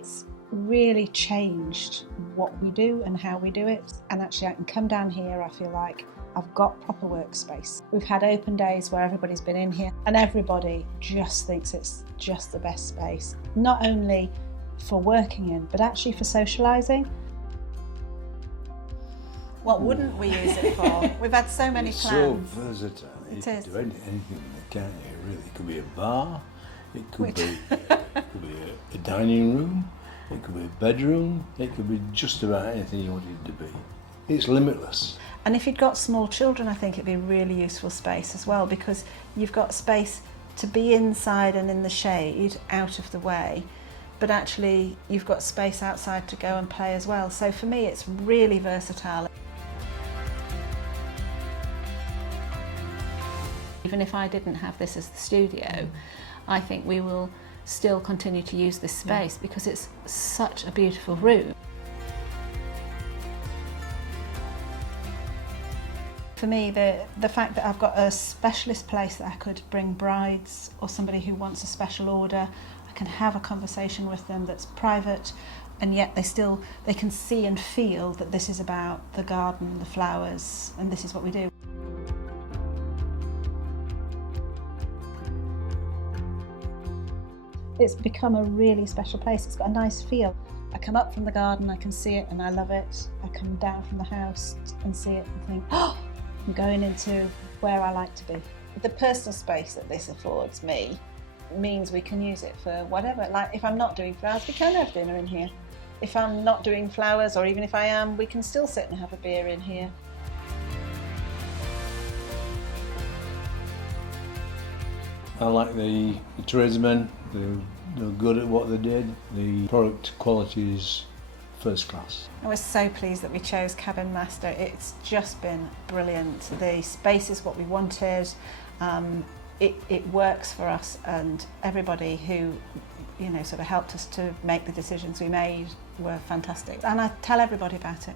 It's really changed what we do and how we do it. And actually I can come down here, I feel like I've got proper workspace. We've had open days where everybody's been in here and everybody just thinks it's just the best space. Not only for working in, but actually for socialising. What wouldn't we use it for? We've had so many it's plans. so versatile. It You can is. do anything in the can't you, really? It could be a bar, it could be a dining room, it could be a bedroom, it could be just about anything you want it to be. It's limitless. And if you've got small children, I think it'd be a really useful space as well, because you've got space to be inside and in the shade, out of the way, but actually you've got space outside to go and play as well. So for me, it's really versatile. Even if I didn't have this as the studio, I think we will still continue to use this space because it's such a beautiful room. For me, the fact that I've got a specialist place that I could bring brides or somebody who wants a special order, I can have a conversation with them that's private, and yet they can see and feel that this is about the garden, the flowers, and this is what we do. It's become a really special place. It's got a nice feel. I come up from the garden, I can see it and I love it. I come down from the house and see it and think, oh, I'm going into where I like to be. The personal space that this affords me means we can use it for whatever. Like if I'm not doing flowers, we can have dinner in here. If I'm not doing flowers, or even if I am, we can still sit and have a beer in here. I like the tradesmen, they're good at what they did. The product quality is first class. I was so pleased that we chose Cabin Master. It's just been brilliant. The space is what we wanted. It works for us, and everybody who sort of helped us to make the decisions we made were fantastic. And I tell everybody about it.